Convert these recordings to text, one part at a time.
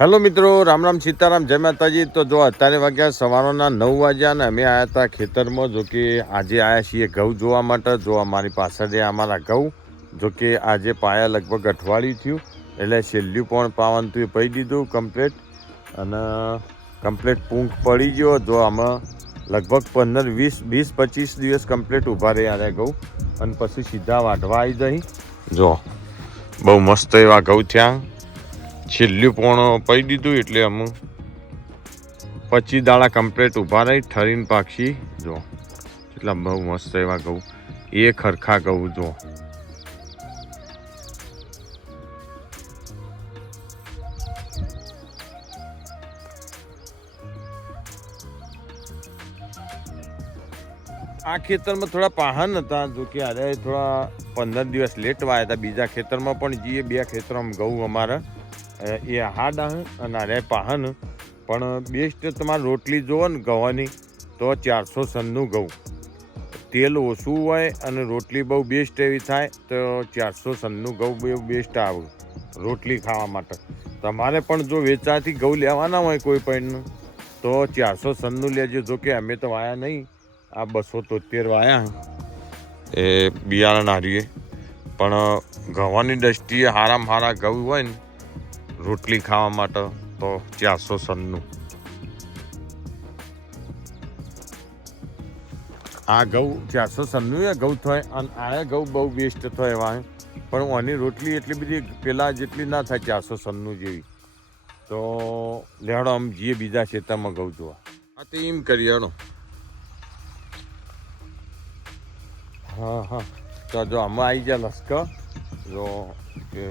Hello મિત્રો, રામ રામ સીતારામ, જય માતાજી. તો જો અત્યારે વાગ્યા સવારના 9 વાગ્યા ને અમે આવ્યા હતા ખેતરમાં. જો કે આજે આવ્યા છીએ ઘઉં જોવા માટે. જો અમારી પાછળ અમારા ઘઉં, જો કે આજે પાયા લગભગ અઠવાડિયું થયું, એટલે છેલ્લું પણ પાવાનું હતું એ પહી દીધું કમ્પ્લેટ, અને કમ્પ્લેટ પૂંખ પડી ગયો. જો આમાં લગભગ 15-20-25 દિવસ કમ્પ્લેટ ઊભા રહ્યા ઘઉં, અને પછી સીધા વાઢવા આવી જઈ. જો બહુ મસ્ત એવા ઘઉં થયા. છેલ્લું પણ પડી દીધું એટલે અમુક 25 દાડા કમ્પ્લેટ ઊભા રહી ઠરીને પાક્ષી. જો એટલા બહુ મસ્ત એવા ઘઉં, એ ખરખા ઘઉં. જો આ ખેતરમાં થોડા પાહન હતા. જો કે અરે થોડા 15 દિવસ લેટ વાયા હતા. બીજા ખેતરમાં પણ જઈએ, 2 ખેતરમાં ઘઉં અમારા એ હાડ અને અરે પાહન. પણ બેસ્ટ તમારે રોટલી જોવો ને ઘઉંની તો 400 ઘઉં, તેલ ઓછું હોય અને રોટલી બહુ બેસ્ટ એવી થાય તો 400 ઘઉં બહુ બેસ્ટ આવે રોટલી ખાવા માટે. તમારે પણ જો વેચાથી ઘઉં લેવાના હોય કોઈ પણ તો 400 લેજો. જો કે અમે તો વાયા નહીં, આ 273 વાયા એ બિયારણ હારીએ. પણ ઘઉંની દ્રષ્ટિએ હારામાં હારા ઘઉં હોય ને રોટલી ખાવા માટે તો 490. આ ઘઉં 490 ઘઉં થાય, અને આ ઘઉં બહુ બેસ્ટ થાય એવા. પણ આની રોટલી એટલી બધી પેલા જેટલી ના થાય 490 જેવી. તો લેડો આમ જઈએ બીજા ખેતરમાં ઘઉં જોવા. હા તો એમ કરીએ હેડો. હા તો જો આમાં આવી જાય લશ્કર. જો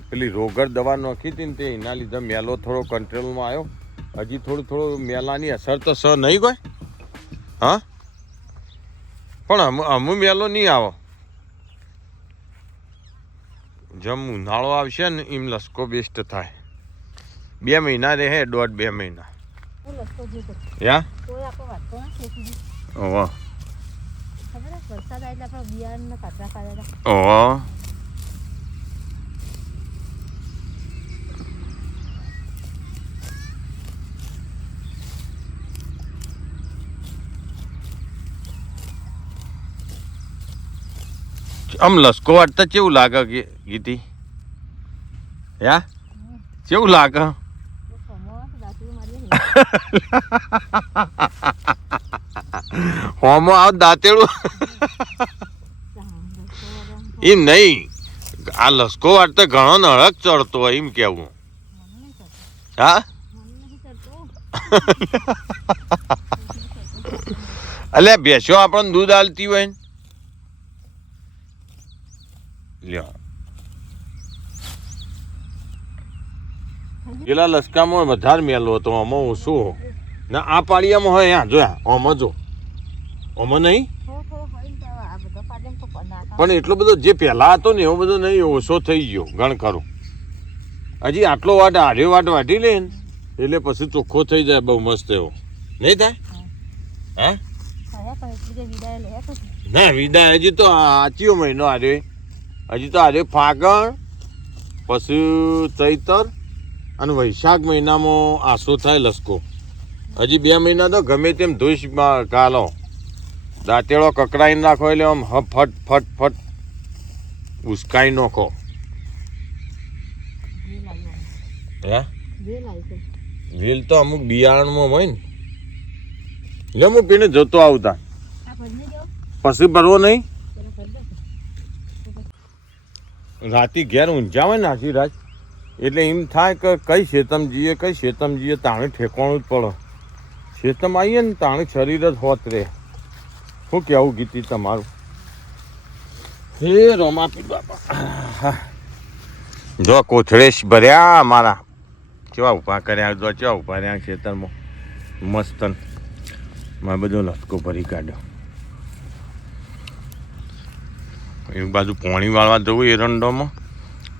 પેલી રોગર દવા નાખી હતી ને તે એના લીધે મેલો થોડો કંટ્રોલમાં આવ્યો. હજી થોડો મેલાની અસર તો નહીં કોઈ. હા પણ અમુ મેલો નહીં આવો. જેમ ઉનાળો આવશે ને એમ લસકો બેસ્ટ થાય. 2 મહિના રહે, 1.5-2 મહિના. યા ઓહ ઓહ આમ લસકો વાટતા કેવું લાગે ગીતી? યા કેવું લાગે? હોમો આવ દાંતેડું એમ નહીં. આ લસકો વાટતા ઘણો નળક ચડતો હોય એમ કેવું. હા અલ્યા ભેંસો આપણને દૂધ આલતી હોય ને. લ્યો પેલા લસકામાં વધારે મેલો હતો, આમાં ઓછું. ના આ પાળિયામાં હોય અહીંયા જોયા આમાં. જો આમાં નહીં, પણ એટલો બધો જે પહેલા હતો ને એવો બધો નહીં, ઓછો થઈ ગયો ગણ ખરું. હજી આટલો વાટ આર્યો વાટ વાટી લે ને એટલે પછી ચોખ્ખો થઈ જાય બહુ મસ્ત એવો. નહીં થાય? હા ના વિદાય હજી તો આચીયો મહિનો આર્યો. હજી તો આર્યો ફાગણ, પછી ચૈતર અને વૈશાખ મહિનામાં આસો થાય લસકો. હજી 2 મહિના તો ગમે તેમ ધોઈશમાં કાલો દાંતેડો કકડાઈને નાખો એટલે આમ ફટ ફટ ફટ ઉસકાઈ નાખો. હે વેલ તો અમુક બિયારણમાં હોય ને. લે હું પીને જતો આવતા પછી ભરવો નહીં. રાતી ઘેર ઊંઝા હોય ને આખી રાત એટલે એમ થાય કે કઈ શેતમ જઈએ તાણે ઠેકવાનું જ પડે. શેતમ આવીએ ને તાણે શરીર જ હોત રહે. શું કહેવું ગીતી તમારું? હે રોમાપી બાપા. જો કોથળેશ ભર્યા અમારા, કેવા ઊભા કર્યા. જો કેવા ઊભા રહ્યા ખેતરમાં મસ્ત. મેં બધો લસકો ભરી કાઢ્યો. એક બાજુ પાણી વાળવા જવું એરંડોમાં,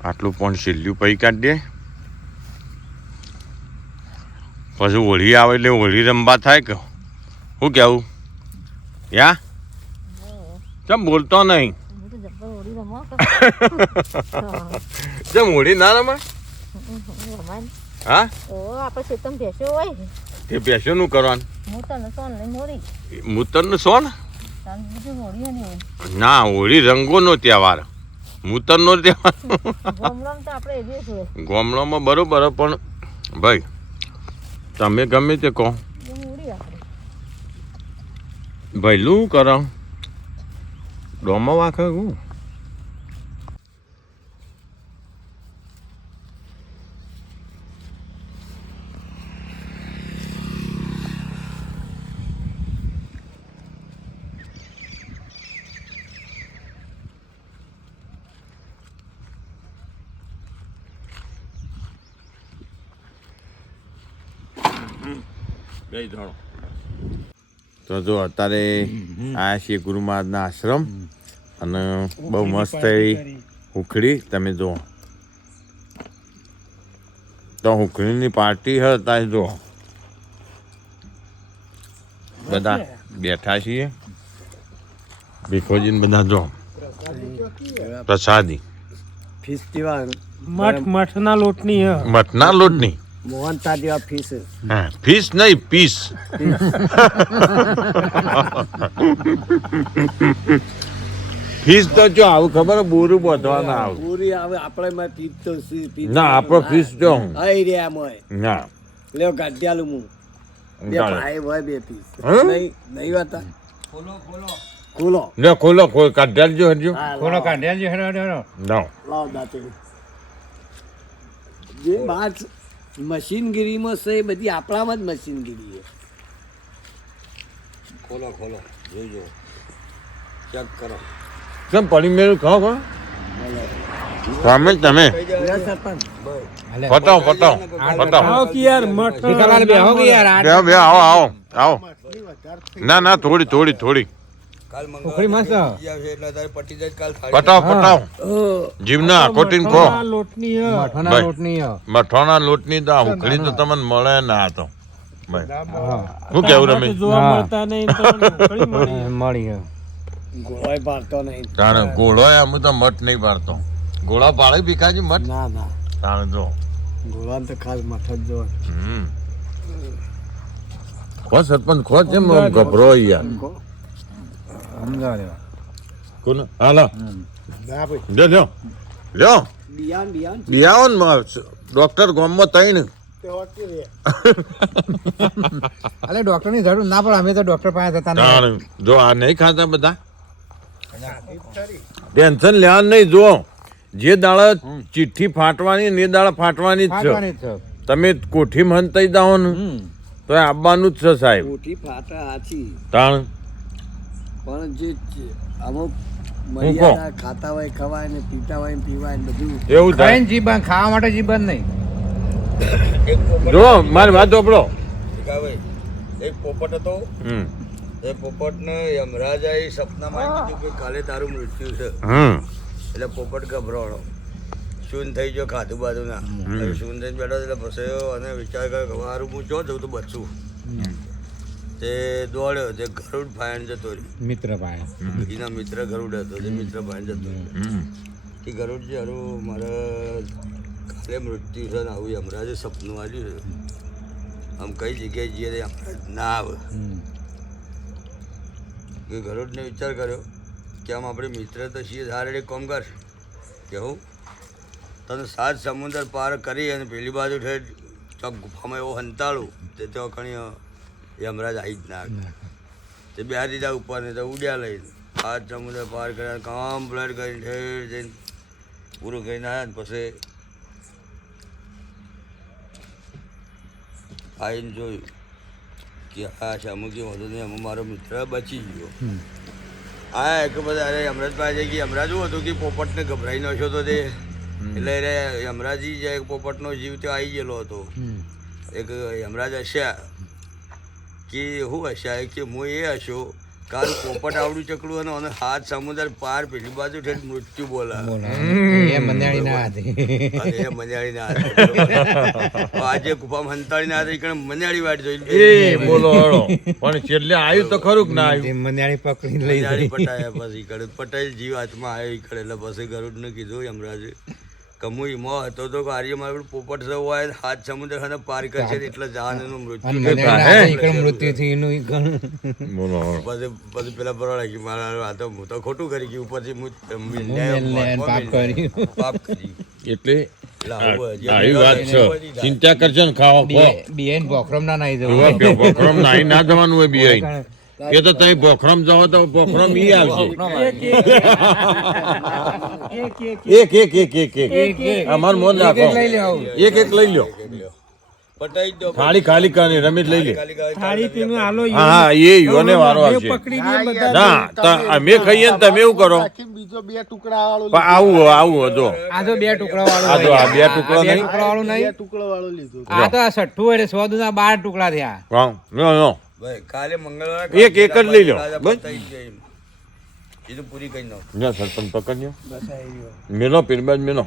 આટલું પણ છેલ્લું પૈ કાઢી દે. પછી હોળી આવે એટલે હોળી રમવા થાય કે શું કહેવું? યા ચમ બોલતો નહીં? જેમ હોળી ના રમાય હા આપણે ખેતમ ભેંસો હોય એ ભેંસોનું કરવાનું મૂતરને સોન ને મોરી મૂતરનું સોન તાન બીજું મોરી નહીં હોય ના હોળી રંગોનો તહેવાર મૂતરનો તહેવાર ગોમડામાં તો આપણે એવી જ હોય ગામડામાં બરોબર પણ ભાઈ તમે ગમે તે કહો એ મોરી આપણે ભૈલું કરો ડોમા વાંખે હું તો જો અત્યારે આયા છીએ ગુરુ મહારાજના આશ્રમ અને બહુ મસ્ત એવી હુખડી તમે જુઓ તો હુખડીની પાર્ટી હે ત્યાં જુઓ બધા બેઠા છીએ ભીખોજીને બધા જો પ્રસાદી મઠના લોટની મઠના લોટની મોહનતા જેવા ફીસ હા ફીસ નહીં પીસ ફીસ તો જો આવું ખબર બોરું બોધવાના આવું પૂરી આવે આપણે માં પીત તો ના આપણો ફીસ જો આઈ રહ્યા મોય ના લેવ ગાડિયાલું હું બે ભાઈ હોય બે પીસ નહીં નહીં વાતા ખોલો ને ખોલો ખોલ કાઢ્યા જો હજુ ખોલો કાઢ્યા છે હેડો ના લાવ દાતે જે વાત મશીનગીરીમાં છે એ બધી આપણામાં જ મશીનગીરી છે ખોલો જોઈજો ચેક કરો કેમ પડી મેળું ખાઓ ખો સ્વામી તમે પતાવો બે આવો ના થોડી પટાવ જીવના કોટીન ખો મઠાના લોટની તો હુખડી તો તમને મળે ના તો શું કેવું રમેશ ગોળાય પાડતો નહીં તાણે ગોળો એમ તો મઠ નહીં પાડતો ગોળા પાડે ભીખાજી મઠ ના તાણે જો ગોળા તો ખાસ મઠ જ જો ખો સરપંચ ખો છે ગભરો યાર સમજાવે કોને હાલો લ્યો બિયાવો ને ડોક્ટર ગામમાં તઈ ને અલે ડોક્ટર ની જરૂર ના પડે અમે તો ડોક્ટર પાસે જતા નહીં જો આ નહીં ખાતા બધા ટેન્શન લેવા નહીં જો જે દાડા ચિઠ્ઠી ફાટવાની ને એ દાડા ફાટવાની જ છે તમે કોઠીમાં હંતાઈ જાઓ ને તો આવવાનું જ છે સાહેબ કોઠી ફાટા આછી તાણ પણ જે અમુક મર્યાદા ખાતા હોય ખવાય ને પીતા હોય ને પીવાય ને બધું એવું થાય જીવન ખાવા માટે જીવન નહીં જો મારી વાત સાંભળો એક પોપટ હતો એ પોપટને યમરાજાએ સપનામાં કીધું કે કાલે તારું મૃત્યુ છે એટલે પોપટ ગભરાણો શૂન થઈ ગયો ખાધું બાધું ના શૂન થઈને બેઠો એટલે ફસાયો અને વિચાર કર્યો કે મારું હું જો જવું તો બચું તે દોડ્યો તે ગરુડ ભાઈન જતો રહ્યો મિત્ર ભાઈ એના મિત્ર ગરુડ હતો તે મિત્ર ભાઈન જતો રહ્યો કે ગરુડજી હારું મારે કાલે મૃત્યુ છે ને આવું યમરાજે સપનું આવ્યું છે આમ કઈ જગ્યાએ જઈએ યમરાજ ના આવે કે ગરુડને વિચાર કર્યો કે આમ આપણે મિત્ર તો છીએ ધારે કોમ કર કે હું તને 7 સમુદ્ર પાર કરી અને પેલી બાજુ ઠેઠ ચોક ગુફામાં એવો હંતાળું તે ચોકણી યમરાજ આવી જ ના તે બે દીધા ઉપર ને તો ઉડ્યા લઈને 7 સમુદ્ર પાર કર્યા કમ્પ્લેટ કરીને ઠેર જઈને પૂરું કરીને આવ્યા ને પછી આવીને જોયું કે આ શામુકી વધુ નહીં અમે મારો મિત્ર બચી ગયો હા કે બધા અરે યમરાજભાઈ જઈ ગઈ યમરાજ શું હતું કે પોપટને ગભરાઈ નાખ્યો તો તે એટલે યમરાજી જે પોપટનો જીવ ત્યાં આવી ગયેલો હતો એક યમરાજ હસ્યા કે હું હસ્યા કે હું એ હસ્યો કાલ પોપટ આવડું ચકડું અને 7 સમુદ્ર પાર પેલી બાજુ ઠેઠ મૃત્યુ બોલા આજે ગુફામાં હંતાળી ના હતી મન્યાળી વાટ જોઈ બોલો પણ છેલ્લે આવ્યું તો ખરું કે ના આવ્યું મન્યાળી પકડી મન્યાળી પટાયા પછી પટાઈ જીવ હાથમાં આવ્યો એટલે પછી ગરુડને કીધું યમરાજે કમુ એમાં હતો તો કાર્ય મારે પોપટ સૌ હોય હાથ સમુદ્ર ખાને પાર કરશે ને એટલે જહાનનું મૃત્યુ મને થાય. ના ઈકણ મૃત્યુ થયું એનું ઈકણ. બોલો પછી પેલા બરોડા કે મારા આ તો હું તો ખોટું કરી ગયું પછી મેલ્લે પાપ કર્યું. પાપ કર્યું એટલે એટલે આવું હજી આવી વાત છે. ચિંતા કરજો ને ખાઓ ખો. બેન બોખરમ ના નાઈ જવું. એવા બોખરમ નાહી ના જવાનું હોય બિયાઈ. એ તો તમે બોખરમ જાઓ તો બોખરમ ઈ આવશે. એક. અમાર મોન રાખો. લઈ લે આવું. એક લઈ લો. પટાઈ દો થાળી ખાલી કરી રમેશ લઈ લે. થાળી પીનું આલો હા એ યોને વારો આવશે. ના અમે કહીએ ને તમે એવું કરો. પણ આવું જો આ તો 2 ટુકડા વાળું. આ તો આ 2 ટુકડા નહીં. ટુકડા વાળું નહીં. આ તો આ 6 એટલે 100 દુના 12 ટુકડા થયા. હા નો ભાઈ કાલે મંગળવારે એક જ લઈ લો. બસ એ તો પૂરી કરી નાખો ના સરપંચ પકડ્યો મેલો પીરબાજ મેલો